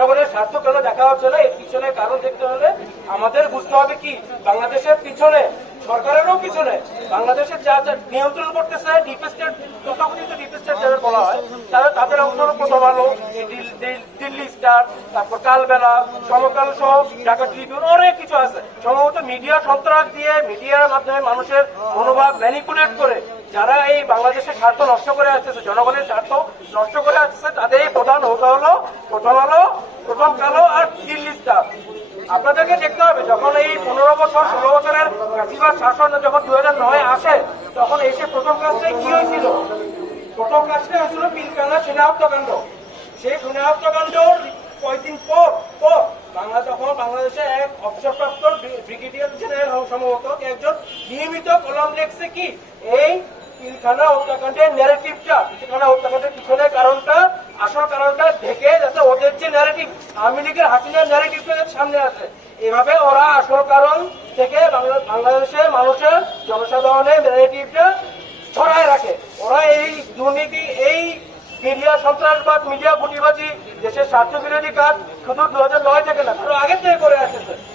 জনগণের স্বার্থ কেন দেখা হচ্ছে না? এর পিছনে কারণ দেখতে হলে আমাদের বুঝতে হবে কি? বাংলাদেশের পিছনে সরকারেরও পিছনে। বাংলাদেশের যা যা নিয়ন্ত্রণ করতেছে ডিপ স্টেট তথাকথিত ডিপ যাদের বলা হয়, তারা তাদের অংশ হলো প্রথম আলো দিল্লি স্টার, তারপর কালবেলা সমকাল সহ, ঢাকা ট্রিবিউন অনেক কিছু আছে। সম্ভবত মিডিয়া সন্ত্রাস দিয়ে, মিডিয়ার মাধ্যমে মানুষের মনোভাব ম্যানিপুলেট করে যারা এই বাংলাদেশের স্বার্থ নষ্ট করে আসতেছে, জনগণের স্বার্থ নষ্ট করে আসতেছে, তাদের প্রধান হতে হলো প্রথম আলো প্রথম কালো আর দিল্লি স্টার। আপনাদেরকে দেখতে হবে, যখন এই পনেরো বছর, ষোলো বছরের ফ্যাসিবাদ শাসন যখন দু হাজার নয় আসে, তখন এসে প্রথম কাজটাই কি হয়েছিল? প্রথম কাজটা হয়েছিল পিলকানা সেনা হত্যাকাণ্ড। সেই সেনা হত্যাকাণ্ডর কয়েকদিন পর পর বাংলা তখন বাংলাদেশে এক অবসরপ্রাপ্ত ব্রিগেডিয়ার জেনারেল সম্ভবত একজন নিয়মিত কলম লেখছে কি? এই পিলখানা হত্যাকাণ্ডের ন্যারেটিভটা পিলখানা হত্যাকাণ্ডের পিছনে কারণটা আসল কারণটা ঢেকে যাতে ওদের যে ন্যারেটিভ আওয়ামী লীগের হাসিনার ন্যারেটিভটা সামনে আসে। এভাবে ওরা আসল কারণ থেকে বাংলা- বাংলাদেশের মানুষের জনসাধারণের ন্যারেটিভটা ছড়ায় রাখে। ওরা এই দুর্নীতি, এই মিডিয়া সন্ত্রাসবাদ, মিডিয়া গুটিবাজি, দেশের স্বার্থ বিরোধী কাজ শুধু দু হাজার নয় থেকে না তারা আগের থেকে করে আসছে।